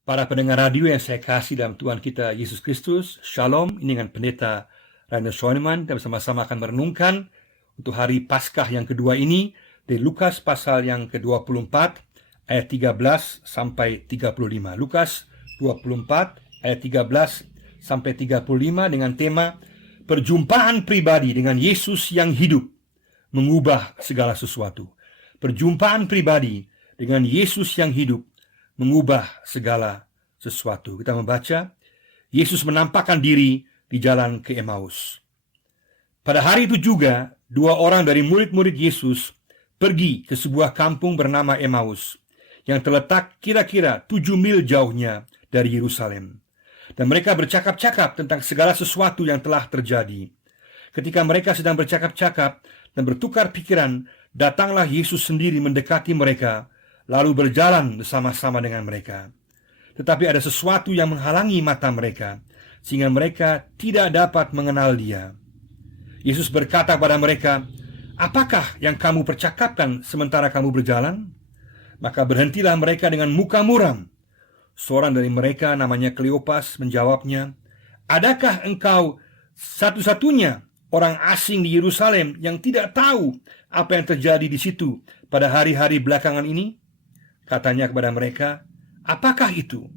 Para pendengar radio yang saya kasih dalam Tuhan kita Yesus Kristus, Shalom. Ini dengan Pendeta Rainer Schoenemann, dan bersama-sama akan merenungkan untuk hari Paskah yang kedua ini dari Lukas pasal yang ke-24 ayat 13 sampai 35. Lukas 24 ayat 13 sampai 35 dengan tema perjumpaan pribadi dengan Yesus yang hidup mengubah segala sesuatu. Perjumpaan pribadi dengan Yesus yang hidup mengubah segala sesuatu. Kita membaca, Yesus menampakkan diri di jalan ke Emmaus. Pada hari itu juga, dua orang dari murid-murid Yesus pergi ke sebuah kampung bernama Emmaus, yang terletak kira-kira 7 mil jauhnya dari Yerusalem. Dan mereka bercakap-cakap tentang segala sesuatu yang telah terjadi. Ketika mereka sedang bercakap-cakap dan bertukar pikiran, datanglah Yesus sendiri mendekati mereka, lalu berjalan bersama-sama dengan mereka. Tetapi ada sesuatu yang menghalangi mata mereka, sehingga mereka tidak dapat mengenal Dia. Yesus berkata kepada mereka, "Apakah yang kamu percakapkan sementara kamu berjalan?" Maka berhentilah mereka dengan muka muram. Seorang dari mereka namanya Kleopas menjawabnya, "Adakah engkau satu-satunya orang asing di Yerusalem yang tidak tahu apa yang terjadi di situ pada hari-hari belakangan ini?" Katanya kepada mereka, "Apakah itu?"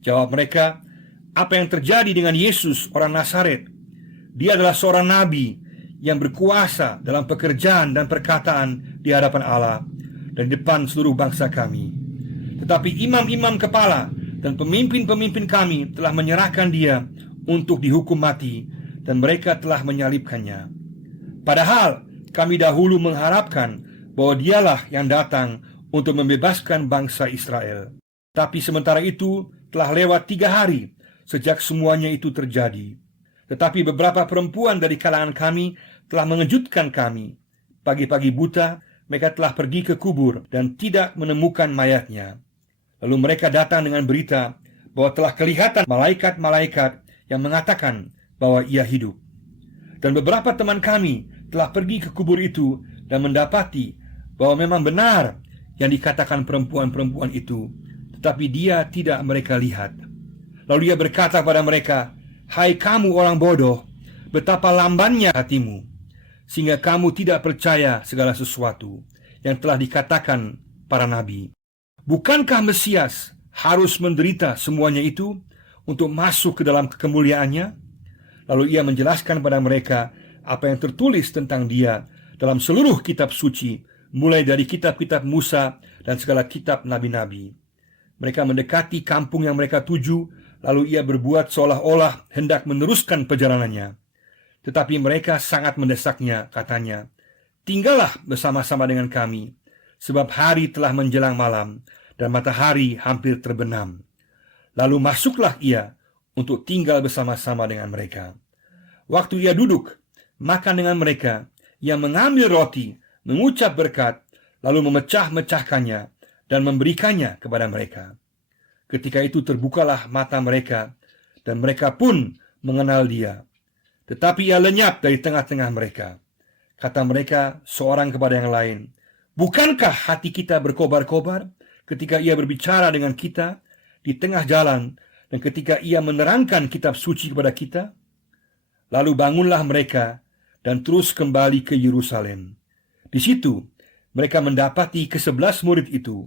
Jawab mereka, "Apa yang terjadi dengan Yesus orang Nazaret? Dia adalah seorang nabi yang berkuasa dalam pekerjaan dan perkataan di hadapan Allah dan di depan seluruh bangsa kami. Tetapi imam-imam kepala dan pemimpin-pemimpin kami telah menyerahkan dia untuk dihukum mati, dan mereka telah menyalibkannya. Padahal kami dahulu mengharapkan bahwa dialah yang datang untuk membebaskan bangsa Israel. Tapi sementara itu telah lewat 3 hari sejak semuanya itu terjadi. Tetapi beberapa perempuan dari kalangan kami telah mengejutkan kami. Pagi-pagi buta mereka telah pergi ke kubur dan tidak menemukan mayatnya. Lalu mereka datang dengan berita bahwa telah kelihatan malaikat-malaikat yang mengatakan bahwa ia hidup. Dan beberapa teman kami telah pergi ke kubur itu dan mendapati bahwa memang benar yang dikatakan perempuan-perempuan itu, tetapi dia tidak mereka lihat. Lalu ia berkata kepada mereka, "Hai kamu orang bodoh, betapa lambannya hatimu, sehingga kamu tidak percaya segala sesuatu yang telah dikatakan para nabi. Bukankah Mesias harus menderita semuanya itu untuk masuk ke dalam kemuliaannya?" Lalu ia menjelaskan kepada mereka apa yang tertulis tentang dia dalam seluruh kitab suci, mulai dari kitab-kitab Musa dan segala kitab nabi-nabi. Mereka mendekati kampung yang mereka tuju, lalu ia berbuat seolah-olah hendak meneruskan perjalanannya. Tetapi mereka sangat mendesaknya, katanya, "Tinggallah bersama-sama dengan kami, sebab hari telah menjelang malam dan matahari hampir terbenam." Lalu masuklah ia untuk tinggal bersama-sama dengan mereka. Waktu ia duduk makan dengan mereka, ia mengambil roti, mengucap berkat, lalu memecah-mecahkannya dan memberikannya kepada mereka. Ketika itu terbukalah mata mereka, dan mereka pun mengenal dia. Tetapi ia lenyap dari tengah-tengah mereka. Kata mereka seorang kepada yang lain, "Bukankah hati kita berkobar-kobar ketika ia berbicara dengan kita di tengah jalan, dan ketika ia menerangkan kitab suci kepada kita?" Lalu bangunlah mereka dan terus kembali ke Yerusalem. Di situ mereka mendapati ke-11 murid itu.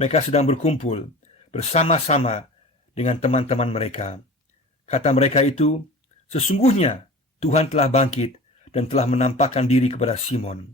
Mereka sedang berkumpul bersama-sama dengan teman-teman mereka. Kata mereka itu, "Sesungguhnya Tuhan telah bangkit dan telah menampakkan diri kepada Simon."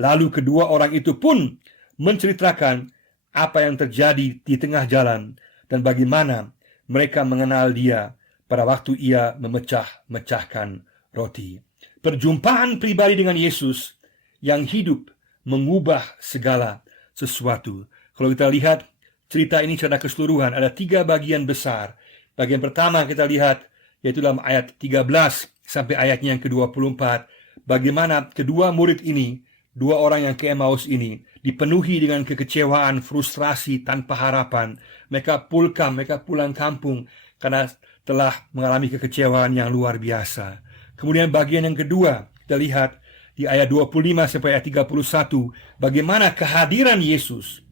Lalu kedua orang itu pun menceritakan apa yang terjadi di tengah jalan dan bagaimana mereka mengenal dia pada waktu ia memecah-mecahkan roti. Perjumpaan pribadi dengan Yesus yang hidup mengubah segala sesuatu. Kalau kita lihat cerita ini secara keseluruhan, ada 3 bagian besar. Bagian pertama kita lihat, yaitu dalam ayat 13 sampai ayatnya yang ke-24, bagaimana kedua murid ini, 2 orang yang ke Emmaus ini, dipenuhi dengan kekecewaan, frustrasi, tanpa harapan. Mereka pulang kampung karena telah mengalami kekecewaan yang luar biasa. Kemudian bagian yang kedua, kita lihat di ayat 25 sampai ayat 31, bagaimana kehadiran Yesus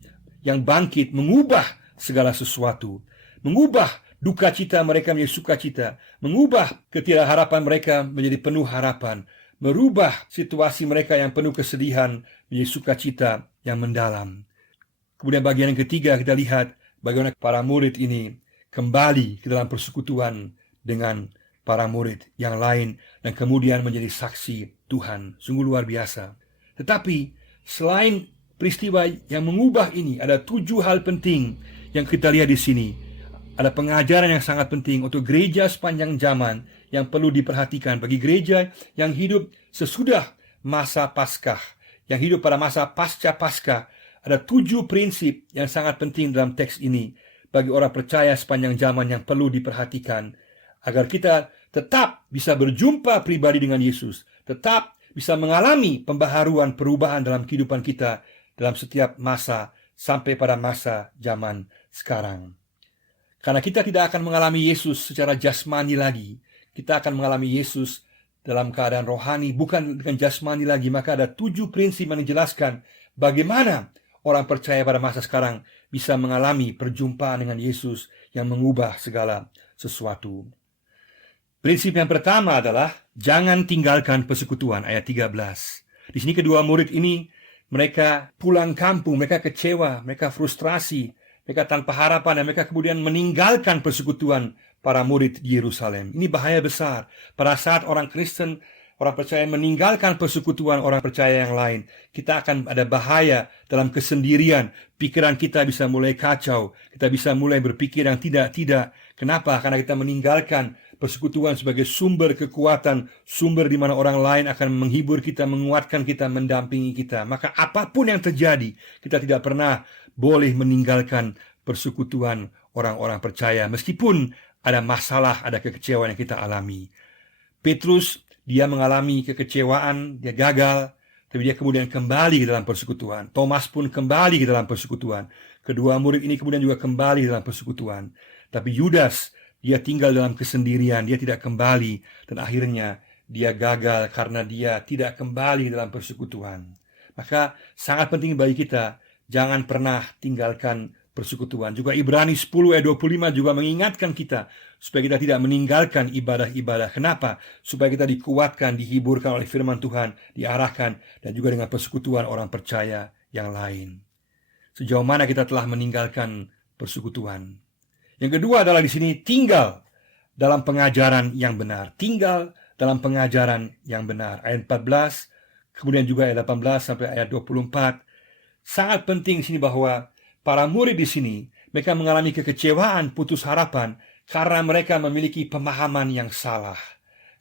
yang bangkit mengubah segala sesuatu. mengubah duka cita mereka menjadi sukacita, mengubah ketidakharapan mereka menjadi penuh harapan, merubah situasi mereka yang penuh kesedihan menjadi sukacita yang mendalam. Kemudian bagian yang ketiga kita lihat bagaimana para murid ini kembali ke dalam persekutuan dengan para murid yang lain dan kemudian menjadi saksi Tuhan. Sungguh luar biasa. Tetapi selain peristiwa yang mengubah ini, ada 7 hal penting yang kita lihat di sini. Ada pengajaran yang sangat penting untuk gereja sepanjang zaman yang perlu diperhatikan bagi gereja yang hidup sesudah masa Paskah, yang hidup pada masa pasca Paskah. Ada 7 prinsip yang sangat penting dalam teks ini bagi orang percaya sepanjang zaman yang perlu diperhatikan agar kita tetap bisa berjumpa pribadi dengan Yesus, tetap bisa mengalami pembaharuan perubahan dalam kehidupan kita dalam setiap masa sampai pada masa zaman sekarang. Karena kita tidak akan mengalami Yesus secara jasmani lagi, kita akan mengalami Yesus dalam keadaan rohani, bukan dengan jasmani lagi. Maka ada 7 prinsip yang menjelaskan bagaimana orang percaya pada masa sekarang bisa mengalami perjumpaan dengan Yesus yang mengubah segala sesuatu. Prinsip yang pertama adalah jangan tinggalkan persekutuan, ayat 13. Di sini kedua murid ini, mereka pulang kampung, mereka kecewa, mereka frustrasi, mereka tanpa harapan, dan mereka kemudian meninggalkan persekutuan para murid di Yerusalem. Ini bahaya besar. Pada saat orang Kristen, orang percaya meninggalkan persekutuan orang percaya yang lain, kita akan ada bahaya dalam kesendirian. Pikiran kita bisa mulai kacau, kita bisa mulai berpikir yang tidak-tidak. Kenapa? Karena kita meninggalkan persekutuan sebagai sumber kekuatan, sumber di mana orang lain akan menghibur kita, menguatkan kita, mendampingi kita. Maka apapun yang terjadi, kita tidak pernah boleh meninggalkan persekutuan orang-orang percaya, meskipun ada masalah, ada kekecewaan yang kita alami. Petrus, dia mengalami kekecewaan, dia gagal, tapi dia kemudian kembali ke dalam persekutuan. Thomas pun kembali ke dalam persekutuan. Kedua murid ini kemudian juga kembali ke dalam persekutuan. Tapi Yudas, dia tinggal dalam kesendirian, dia tidak kembali, dan akhirnya dia gagal karena dia tidak kembali dalam persekutuan. Maka sangat penting bagi kita, jangan pernah tinggalkan persekutuan. Juga Ibrani 10 ayat 25 juga mengingatkan kita supaya kita tidak meninggalkan ibadah-ibadah. Kenapa? Supaya kita dikuatkan, dihiburkan oleh firman Tuhan, diarahkan, dan juga dengan persekutuan orang percaya yang lain. Sejauh mana kita telah meninggalkan persekutuan. Yang kedua adalah di sini tinggal dalam pengajaran yang benar. Tinggal dalam pengajaran yang benar. Ayat 14, kemudian juga ayat 18 sampai ayat 24. Sangat penting di sini bahwa para murid di sini, mereka mengalami kekecewaan, putus harapan, karena mereka memiliki pemahaman yang salah.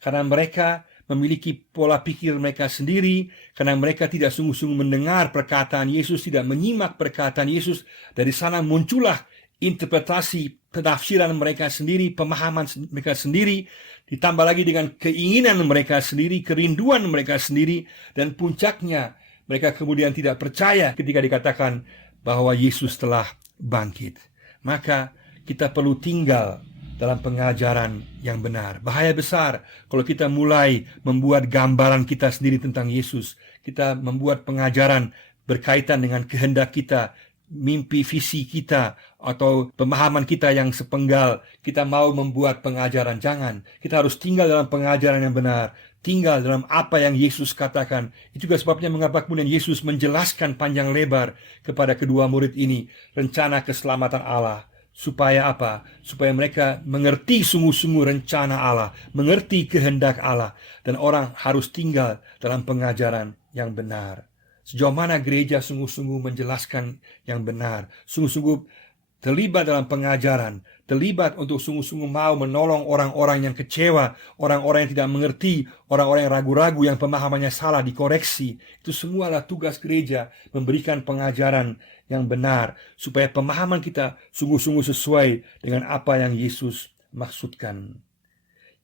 Karena mereka memiliki pola pikir mereka sendiri, karena mereka tidak sungguh-sungguh mendengar perkataan Yesus, tidak menyimak perkataan Yesus. Dari sana muncullah interpretasi penafsiran mereka sendiri, pemahaman mereka sendiri, ditambah lagi dengan keinginan mereka sendiri, kerinduan mereka sendiri, dan puncaknya mereka kemudian tidak percaya ketika dikatakan bahwa Yesus telah bangkit. Maka kita perlu tinggal dalam pengajaran yang benar. Bahaya besar kalau kita mulai membuat gambaran kita sendiri tentang Yesus. Kita membuat pengajaran berkaitan dengan kehendak kita, mimpi visi kita, atau pemahaman kita yang sepenggal. Kita mau membuat pengajaran. Jangan. Kita harus tinggal dalam pengajaran yang benar, tinggal dalam apa yang Yesus katakan. Itu juga sebabnya mengapa kemudian Yesus menjelaskan panjang lebar kepada kedua murid ini rencana keselamatan Allah. Supaya apa? Supaya mereka mengerti sungguh-sungguh rencana Allah, mengerti kehendak Allah, dan orang harus tinggal dalam pengajaran yang benar. Sejauh mana gereja sungguh-sungguh menjelaskan yang benar, sungguh-sungguh terlibat dalam pengajaran, terlibat untuk sungguh-sungguh mau menolong orang-orang yang kecewa, orang-orang yang tidak mengerti, orang-orang yang ragu-ragu, yang pemahamannya salah, dikoreksi. Itu semua adalah tugas gereja, memberikan pengajaran yang benar, supaya pemahaman kita sungguh-sungguh sesuai dengan apa yang Yesus maksudkan.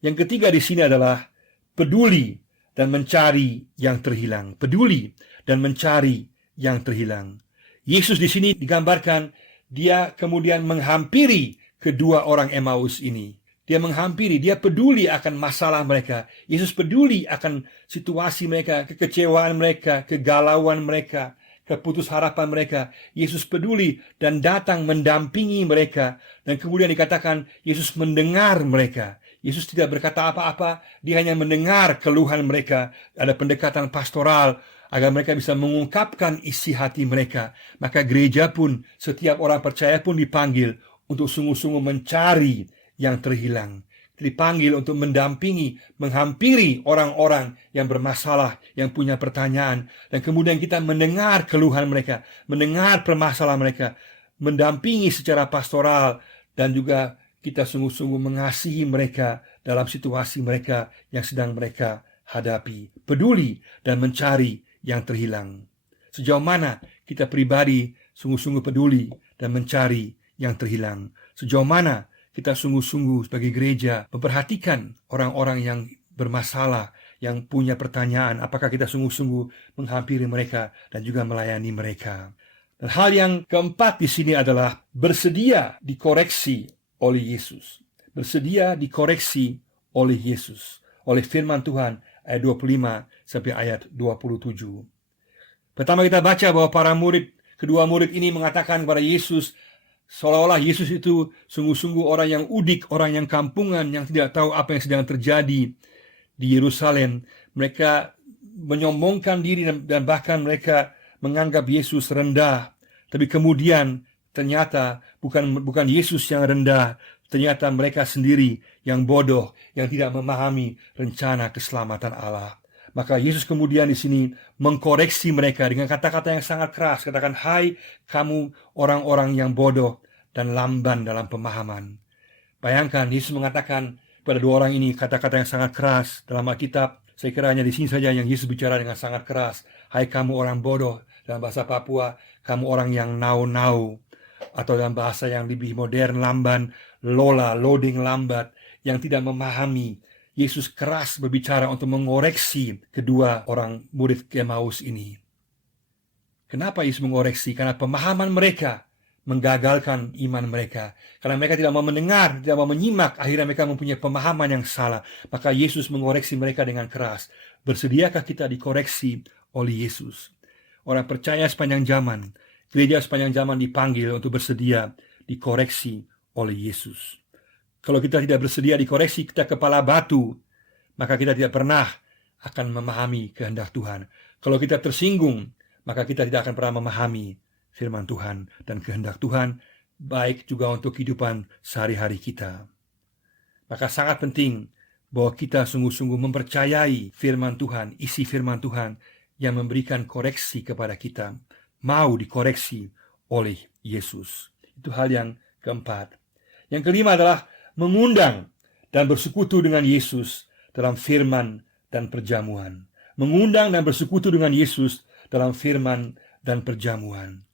Yang ketiga di sini adalah peduli dan mencari yang terhilang. Peduli dan mencari yang terhilang. Yesus di sini digambarkan, dia kemudian menghampiri kedua orang Emmaus ini. Dia menghampiri, dia peduli akan masalah mereka. Yesus peduli akan situasi mereka, kekecewaan mereka, kegalauan mereka. keputus harapan mereka. Yesus peduli dan datang mendampingi mereka. Dan kemudian dikatakan Yesus mendengar mereka. Yesus tidak berkata apa-apa, dia hanya mendengar keluhan mereka. Ada pendekatan pastoral agar mereka bisa mengungkapkan isi hati mereka. Maka gereja pun, setiap orang percaya pun dipanggil untuk sungguh-sungguh mencari yang terhilang. Dipanggil untuk mendampingi, menghampiri orang-orang yang bermasalah, yang punya pertanyaan. Dan kemudian kita mendengar keluhan mereka, mendengar permasalahan mereka, mendampingi secara pastoral, dan juga kita sungguh-sungguh mengasihi mereka dalam situasi mereka yang sedang mereka hadapi. Peduli dan mencari yang terhilang. Sejauh mana kita pribadi sungguh-sungguh peduli dan mencari yang terhilang. Sejauh mana kita sungguh-sungguh sebagai gereja memperhatikan orang-orang yang bermasalah, yang punya pertanyaan, apakah kita sungguh-sungguh menghampiri mereka dan juga melayani mereka. Dan hal yang keempat di sini adalah bersedia dikoreksi oleh Yesus. Bersedia dikoreksi oleh Yesus, oleh firman Tuhan ayat 25 sampai ayat 27. Pertama kita baca bahwa kedua murid ini mengatakan kepada Yesus, seolah-olah Yesus itu sungguh-sungguh orang yang udik, orang yang kampungan, yang tidak tahu apa yang sedang terjadi di Yerusalem. Mereka menyombongkan diri dan bahkan mereka menganggap Yesus rendah. Tapi kemudian ternyata bukan Yesus yang rendah, ternyata mereka sendiri yang bodoh, yang tidak memahami rencana keselamatan Allah. Maka Yesus kemudian di sini mengkoreksi mereka dengan kata-kata yang sangat keras. Katakan, hai kamu orang-orang yang bodoh dan lamban dalam pemahaman. Bayangkan, Yesus mengatakan pada dua orang ini kata-kata yang sangat keras dalam Alkitab. Saya kira hanya di sini saja yang Yesus bicara dengan sangat keras. Hai kamu orang bodoh, dalam bahasa Papua, kamu orang yang nau-nau. Atau dalam bahasa yang lebih modern, lamban, loading lambat, yang tidak memahami. Yesus keras berbicara untuk mengoreksi kedua orang murid Emmaus ini. Kenapa Yesus mengoreksi? Karena pemahaman mereka menggagalkan iman mereka. Karena mereka tidak mau mendengar, tidak mau menyimak, akhirnya mereka mempunyai pemahaman yang salah. Maka Yesus mengoreksi mereka dengan keras. Bersediakah kita dikoreksi oleh Yesus? Orang percaya sepanjang zaman, gereja sepanjang zaman dipanggil untuk bersedia dikoreksi oleh Yesus. Kalau kita tidak bersedia dikoreksi, kita kepala batu, maka kita tidak pernah akan memahami kehendak Tuhan. Kalau kita tersinggung, maka kita tidak akan pernah memahami firman Tuhan dan kehendak Tuhan, baik juga untuk kehidupan sehari-hari kita. Maka sangat penting bahwa kita sungguh-sungguh mempercayai firman Tuhan, isi firman Tuhan yang memberikan koreksi kepada kita, mau dikoreksi oleh Yesus. Itu hal yang keempat. Yang kelima adalah mengundang dan bersekutu dengan Yesus dalam firman dan perjamuan. Mengundang dan bersekutu dengan Yesus dalam firman dan perjamuan.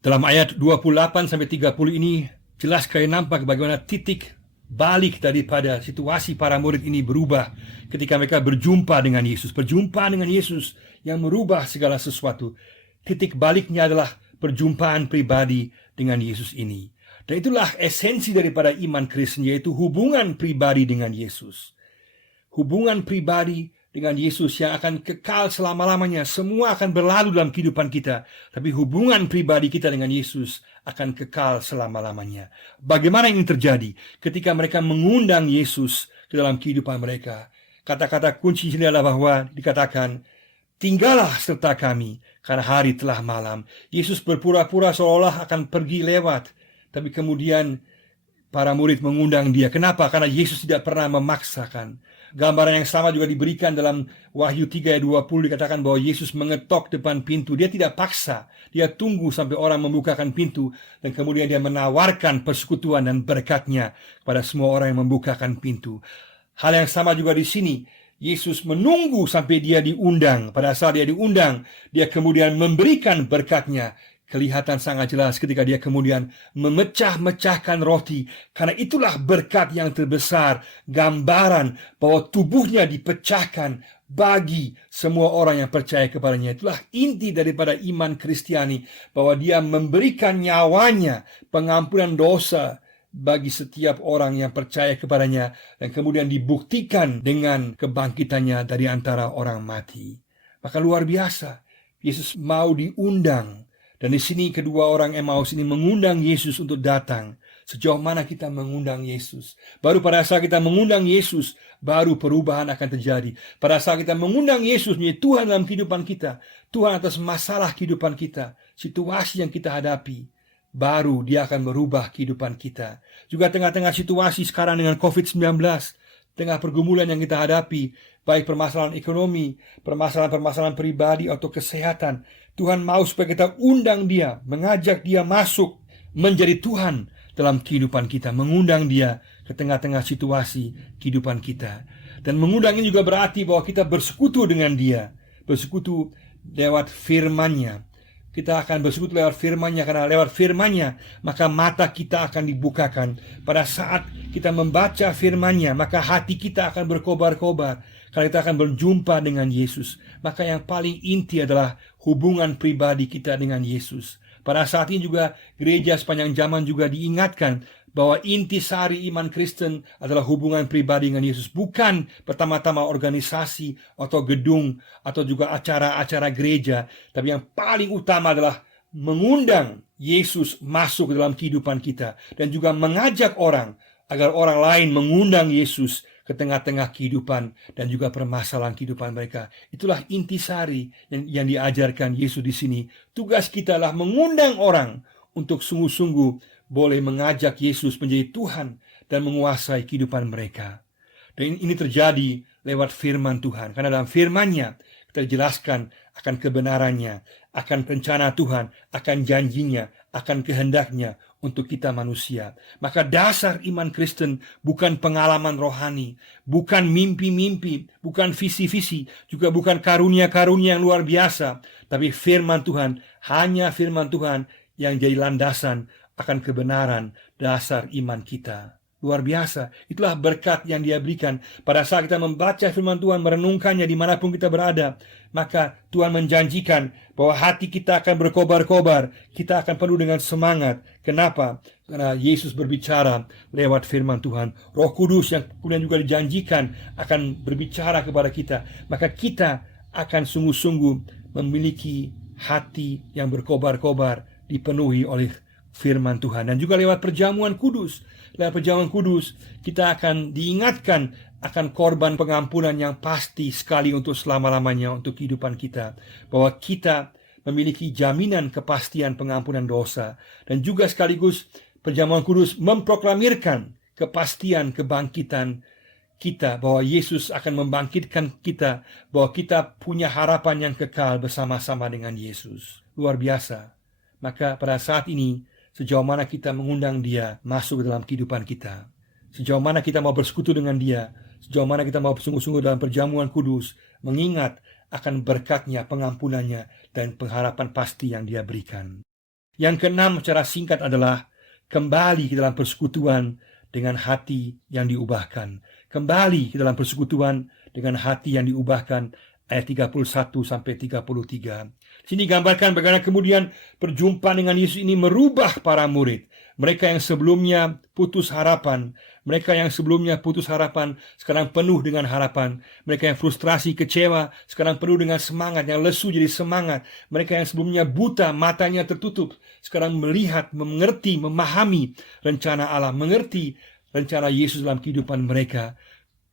Dalam ayat 28-30 ini jelas sekali nampak bagaimana titik balik daripada situasi para murid ini berubah ketika mereka berjumpa dengan Yesus. Berjumpa dengan Yesus yang merubah segala sesuatu. Titik baliknya adalah perjumpaan pribadi dengan Yesus ini. Dan itulah esensi daripada iman Kristen, yaitu hubungan pribadi dengan Yesus. Hubungan pribadi dengan Yesus yang akan kekal selama-lamanya. Semua akan berlalu dalam kehidupan kita. Tapi hubungan pribadi kita dengan Yesus akan kekal selama-lamanya. Bagaimana ini terjadi? Ketika mereka mengundang Yesus ke dalam kehidupan mereka. Kata-kata kunci ini adalah bahwa dikatakan, tinggallah serta kami, karena hari telah malam. Yesus berpura-pura seolah akan pergi lewat. Tapi kemudian para murid mengundang dia. Kenapa? Karena Yesus tidak pernah memaksakan. Gambaran yang sama juga diberikan dalam Wahyu 3 ayat 20, dikatakan bahwa Yesus mengetok depan pintu. Dia tidak paksa. Dia tunggu sampai orang membukakan pintu. Dan kemudian dia menawarkan persekutuan dan berkatnya kepada semua orang yang membukakan pintu. Hal yang sama juga di sini. Yesus menunggu sampai dia diundang. Pada saat dia diundang, dia kemudian memberikan berkatnya. Kelihatan sangat jelas ketika dia kemudian memecah-mecahkan roti. Karena itulah berkat yang terbesar. Gambaran bahwa tubuhnya dipecahkan bagi semua orang yang percaya kepadanya. Itulah inti daripada iman Kristiani. Bahwa dia memberikan nyawanya, pengampunan dosa bagi setiap orang yang percaya kepadanya. Dan kemudian dibuktikan dengan kebangkitannya dari antara orang mati. Maka luar biasa. Yesus mau diundang. Dan di sini kedua orang Emmaus ini mengundang Yesus untuk datang. Sejauh mana kita mengundang Yesus? Baru pada saat kita mengundang Yesus, baru perubahan akan terjadi. Pada saat kita mengundang Yesus menjadi Tuhan dalam kehidupan kita, Tuhan atas masalah kehidupan kita, situasi yang kita hadapi, baru Dia akan merubah kehidupan kita. Juga tengah-tengah situasi sekarang dengan COVID-19, tengah pergumulan yang kita hadapi, baik permasalahan ekonomi, permasalahan pribadi atau kesehatan, Tuhan mau supaya kita undang Dia, mengajak Dia masuk menjadi Tuhan dalam kehidupan kita, mengundang Dia ke tengah-tengah situasi kehidupan kita. Dan mengundang ini juga berarti bahwa kita bersekutu dengan Dia, bersekutu lewat firman-Nya. Kita akan bersekutu lewat firman-Nya, karena lewat firman-Nya maka mata kita akan dibukakan. Pada saat kita membaca firman-Nya, maka hati kita akan berkobar-kobar, karena kita akan berjumpa dengan Yesus. Maka yang paling inti adalah hubungan pribadi kita dengan Yesus. Pada saat ini juga gereja sepanjang zaman juga diingatkan bahwa intisari iman Kristen adalah hubungan pribadi dengan Yesus. Bukan pertama-tama organisasi atau gedung atau juga acara-acara gereja. Tapi yang paling utama adalah mengundang Yesus masuk ke dalam kehidupan kita. Dan juga mengajak orang agar orang lain mengundang Yesus ke tengah-tengah kehidupan dan juga permasalahan kehidupan mereka. Itulah intisari yang diajarkan Yesus di sini. Tugas kita adalah mengundang orang untuk sungguh-sungguh boleh mengajak Yesus menjadi Tuhan dan menguasai kehidupan mereka. Dan ini terjadi lewat firman Tuhan. Karena dalam firman-Nya kita jelaskan akan kebenarannya, akan rencana Tuhan, akan janjinya, akan kehendaknya untuk kita manusia. Maka dasar iman Kristen bukan pengalaman rohani, bukan mimpi-mimpi, bukan visi-visi, juga bukan karunia-karunia yang luar biasa, tapi firman Tuhan, hanya firman Tuhan yang jadi landasan akan kebenaran dasar iman kita. Luar biasa. Itulah berkat yang Dia berikan. Pada saat kita membaca firman Tuhan, merenungkannya dimanapun kita berada, maka Tuhan menjanjikan bahwa hati kita akan berkobar-kobar. Kita akan penuh dengan semangat. Kenapa? Karena Yesus berbicara lewat firman Tuhan. Roh Kudus yang kemudian juga dijanjikan akan berbicara kepada kita. Maka kita akan sungguh-sungguh memiliki hati yang berkobar-kobar, dipenuhi oleh firman Tuhan. Dan juga lewat perjamuan kudus. Lewat perjamuan kudus kita akan diingatkan akan korban pengampunan yang pasti sekali untuk selama-lamanya untuk kehidupan kita. Bahwa kita memiliki jaminan kepastian pengampunan dosa. Dan juga sekaligus perjamuan kudus memproklamirkan kepastian kebangkitan kita, bahwa Yesus akan membangkitkan kita, bahwa kita punya harapan yang kekal bersama-sama dengan Yesus. Luar biasa. Maka pada saat ini, sejauh mana kita mengundang Dia masuk ke dalam kehidupan kita, sejauh mana kita mau bersekutu dengan Dia, sejauh mana kita mau sungguh-sungguh dalam perjamuan kudus, mengingat akan berkat-Nya, pengampunannya, dan pengharapan pasti yang Dia berikan. Yang keenam secara singkat adalah kembali ke dalam persekutuan dengan hati yang diubahkan. Kembali ke dalam persekutuan dengan hati yang diubahkan, ayat 31 sampai 33. Sini gambarkan bagaimana kemudian perjumpaan dengan Yesus ini merubah para murid. Mereka yang sebelumnya putus harapan, sekarang penuh dengan harapan. Mereka yang frustrasi, kecewa, sekarang penuh dengan semangat, yang lesu jadi semangat. Mereka yang sebelumnya buta, matanya tertutup, sekarang melihat, mengerti, memahami rencana Allah, mengerti rencana Yesus dalam kehidupan mereka.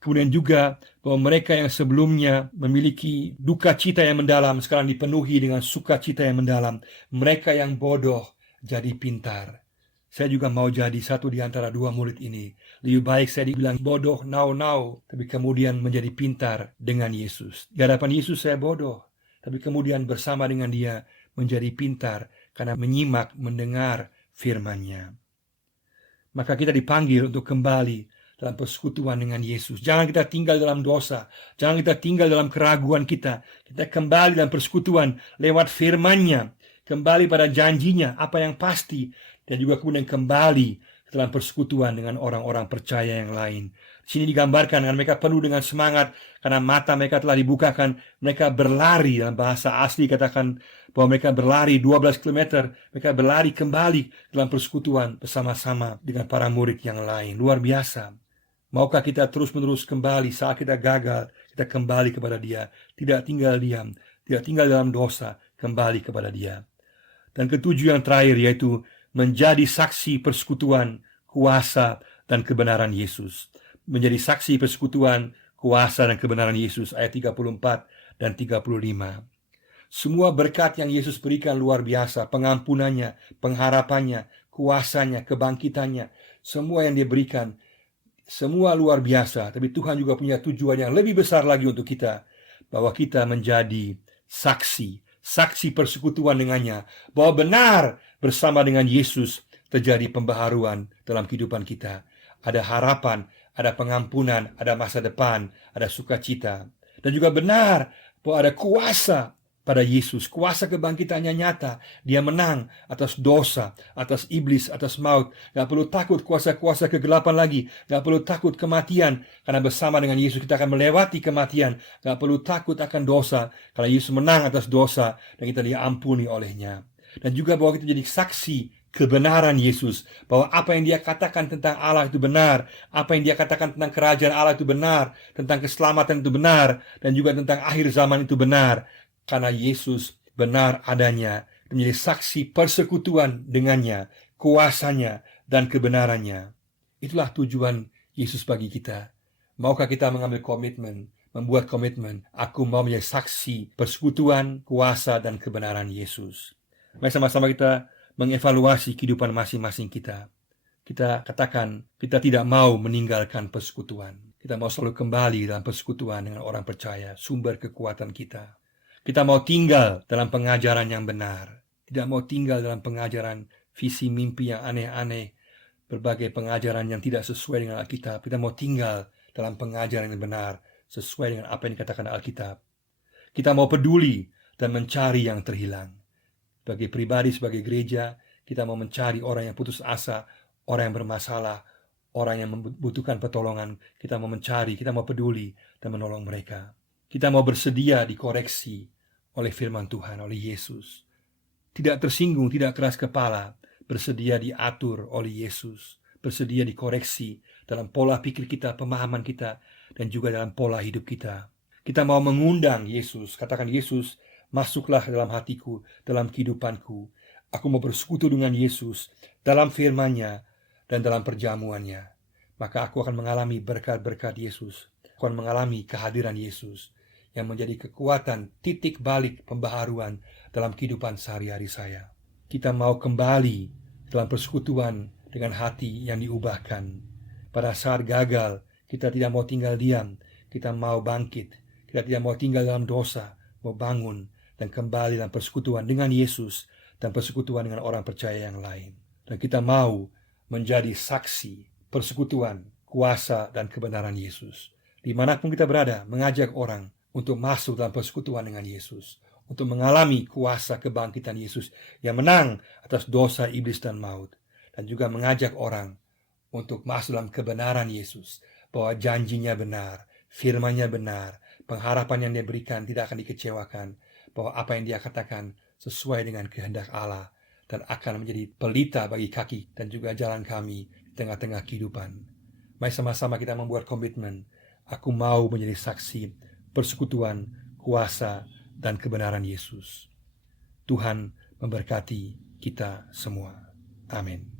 Kemudian juga bahwa mereka yang sebelumnya memiliki duka cita yang mendalam, sekarang dipenuhi dengan sukacita yang mendalam. Mereka yang bodoh jadi pintar. Saya juga mau jadi satu di antara dua murid ini. Lebih baik saya dibilang bodoh now, tapi kemudian menjadi pintar dengan Yesus. Di hadapan Yesus saya bodoh, tapi kemudian bersama dengan Dia menjadi pintar karena menyimak, mendengar firman-Nya. Maka kita dipanggil untuk kembali dalam persekutuan dengan Yesus. Jangan kita tinggal dalam dosa. Jangan kita tinggal dalam keraguan kita. Kita kembali dalam persekutuan lewat firman-Nya. Kembali pada janjinya, apa yang pasti. Dan juga kemudian kembali dalam persekutuan dengan orang-orang percaya yang lain. Di sini digambarkan dengan mereka penuh dengan semangat karena mata mereka telah dibukakan. Mereka berlari, dalam bahasa asli katakan bahwa mereka berlari 12 km. Mereka berlari kembali dalam persekutuan bersama-sama dengan para murid yang lain. Luar biasa. Maukah kita terus-menerus kembali saat kita gagal, kita kembali kepada Dia, tidak tinggal diam, tidak tinggal dalam dosa, kembali kepada Dia. Dan ketujuh yang terakhir yaitu menjadi saksi persekutuan, kuasa, dan kebenaran Yesus. Menjadi saksi persekutuan, kuasa, dan kebenaran Yesus, ayat 34 dan 35. Semua berkat yang Yesus berikan luar biasa, pengampunannya, pengharapannya, kuasanya, kebangkitannya, semua yang Dia berikan, semua luar biasa. Tapi Tuhan juga punya tujuan yang lebih besar lagi untuk kita, bahwa kita menjadi saksi persekutuan dengannya, bahwa benar bersama dengan Yesus terjadi pembaharuan dalam kehidupan kita. Ada harapan, ada pengampunan, ada masa depan, ada sukacita. Dan juga benar bahwa ada kuasa pada Yesus, kuasa kebangkitannya nyata. Dia menang atas dosa, atas iblis, atas maut. Gak perlu takut kuasa-kuasa kegelapan lagi. Gak perlu takut kematian, karena bersama dengan Yesus kita akan melewati kematian. Gak perlu takut akan dosa, karena Yesus menang atas dosa dan kita diampuni olehnya. Dan juga bahwa kita jadi saksi kebenaran Yesus, bahwa apa yang Dia katakan tentang Allah itu benar, apa yang Dia katakan tentang kerajaan Allah itu benar, tentang keselamatan itu benar, dan juga tentang akhir zaman itu benar. Karena Yesus benar adanya, menjadi saksi persekutuan dengannya, kuasanya, dan kebenarannya. Itulah tujuan Yesus bagi kita. Maukah kita mengambil komitmen, membuat komitmen, aku mau menjadi saksi persekutuan, kuasa, dan kebenaran Yesus. Mari sama-sama kita mengevaluasi kehidupan masing-masing kita. Kita katakan, kita tidak mau meninggalkan persekutuan. Kita mau selalu kembali dalam persekutuan dengan orang percaya, sumber kekuatan kita. Kita mau tinggal dalam pengajaran yang benar. Tidak mau tinggal dalam pengajaran visi mimpi yang aneh-aneh, berbagai pengajaran yang tidak sesuai dengan Alkitab. Kita mau tinggal dalam pengajaran yang benar, sesuai dengan apa yang dikatakan Alkitab. Kita mau peduli dan mencari yang terhilang. Sebagai pribadi, sebagai gereja, kita mau mencari orang yang putus asa, orang yang bermasalah, orang yang membutuhkan pertolongan. Kita mau mencari, kita mau peduli dan menolong mereka. Kita mau bersedia dikoreksi oleh firman Tuhan, oleh Yesus. Tidak tersinggung, tidak keras kepala, bersedia diatur oleh Yesus, bersedia dikoreksi dalam pola pikir kita, pemahaman kita, dan juga dalam pola hidup kita. Kita mau mengundang Yesus, katakan, Yesus, masuklah dalam hatiku, dalam kehidupanku. Aku mau bersekutu dengan Yesus dalam firman-Nya dan dalam perjamuannya. Maka aku akan mengalami berkat-berkat Yesus, aku akan mengalami kehadiran Yesus yang menjadi kekuatan titik balik pembaharuan dalam kehidupan sehari-hari saya. Kita mau kembali dalam persekutuan dengan hati yang diubahkan. Pada saat gagal, kita tidak mau tinggal diam, kita mau bangkit. Kita tidak mau tinggal dalam dosa, mau bangun dan kembali dalam persekutuan dengan Yesus dan persekutuan dengan orang percaya yang lain. Dan kita mau menjadi saksi persekutuan, kuasa, dan kebenaran Yesus. Dimanapun kita berada, mengajak orang untuk masuk dalam persekutuan dengan Yesus, untuk mengalami kuasa kebangkitan Yesus yang menang atas dosa, iblis, dan maut, dan juga mengajak orang untuk masuk dalam kebenaran Yesus, bahwa janjinya benar, firman-Nya benar, pengharapan yang Dia berikan tidak akan dikecewakan, bahwa apa yang Dia katakan sesuai dengan kehendak Allah dan akan menjadi pelita bagi kaki dan juga jalan kami di tengah-tengah kehidupan. Mari sama-sama kita membuat komitmen, aku mau menjadi saksi persekutuan, kuasa, dan kebenaran Yesus. Tuhan memberkati kita semua. Amin.